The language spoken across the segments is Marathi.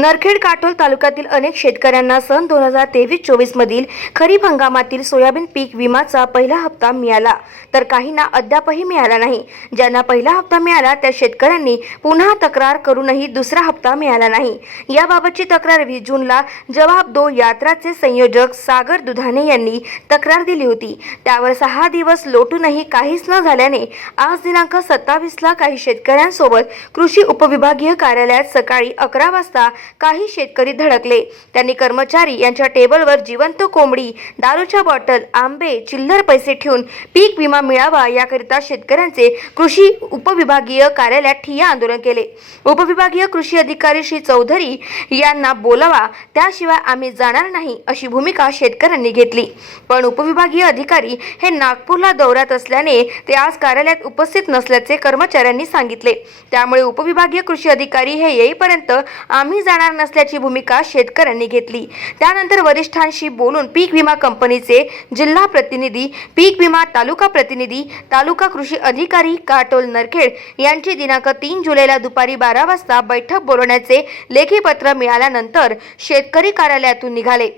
नरखेड काटोल तालुक्यातील अनेक शेतकऱ्यांना सन 2023-24 मधील खरीप हंगामातील सोयाबीन पीक विमाचा पहिला हप्ता मिळाला, तर काहींना अद्यापही मिळाला नाही। ज्यांना पहिला हप्ता मिळाला त्या शेतकऱ्यांनी पुन्हा तक्रार करूनही दुसरा हप्ता मिळाला नाही। याबाबतची तक्रार 20 जूनला जवाब दो यात्राचे संयोजक सागर दुधाणे यांनी तक्रार दिली होती। त्यावर 6 दिवस लोटूनही काहीच न झाल्याने आज दिनांक 27ला काही शेतकऱ्यांसोबत कृषी उपविभागीय कार्यालयात सकाळी 11 वाजता काही शेतकरी धडकले। त्यांनी कर्मचारी यांच्या टेबलवर जिवंत कोंबडी, दारूच्या बॉटल, आंबे, चिल्लर पैसे ठेवून पीक विमा मिळावा याकरिता शेतकऱ्यांचे कृषी उपविभागीय कार्यालयात ठिय्या आंदोलन केले। उपविभागीय कृषी अधिकारी श्री चौधरी यांना बोलावा, त्याशिवाय आम्ही जाणार नाही अशी भूमिका शेतकऱ्यांनी घेतली। पण उपविभागीय अधिकारी हे नागपूरला दौऱ्यात असल्याने ते आज कार्यालयात उपस्थित नसल्याचे कर्मचाऱ्यांनी सांगितले। त्यामुळे उपविभागीय कृषी अधिकारी हे येईपर्यंत आम्ही जाणार नसल्याची भूमिका शेतकऱ्यांनी घेतली। त्यानंतर वरिष्ठांशी बोलून पीक विमा कंपनीचे जिल्हा प्रतिनिधी, पीक विमा तालुका प्रतिनिधी, तालुका कृषी अधिकारी काटोल नरखेड यांची दिनांक 3 जुलैला दुपारी 12 वाजता बैठक बोलवण्याचे लेखी पत्र मिळाल्यानंतर शेतकरी कार्यालयातून निघाले।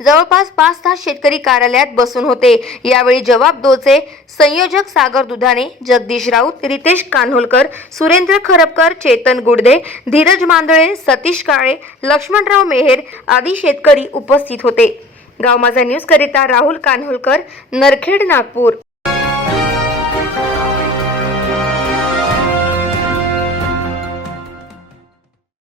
जवळपास 5 तास शेतकरी कार्यालयात बसून होते। यावेळी जवाब दोचे संयोजक सागर दुधाणे, जगदीश राऊत, रितेश कान्होलकर, सुरेंद्र खरपकर, चेतन गुडदे, धीरज मांदळे, सतीश काळे, लक्ष्मणराव मेहेर आदी शेतकरी उपस्थित होते। गाव माझा न्यूज करिता राहुल कान्होलकर, नरखेड, नागपूर।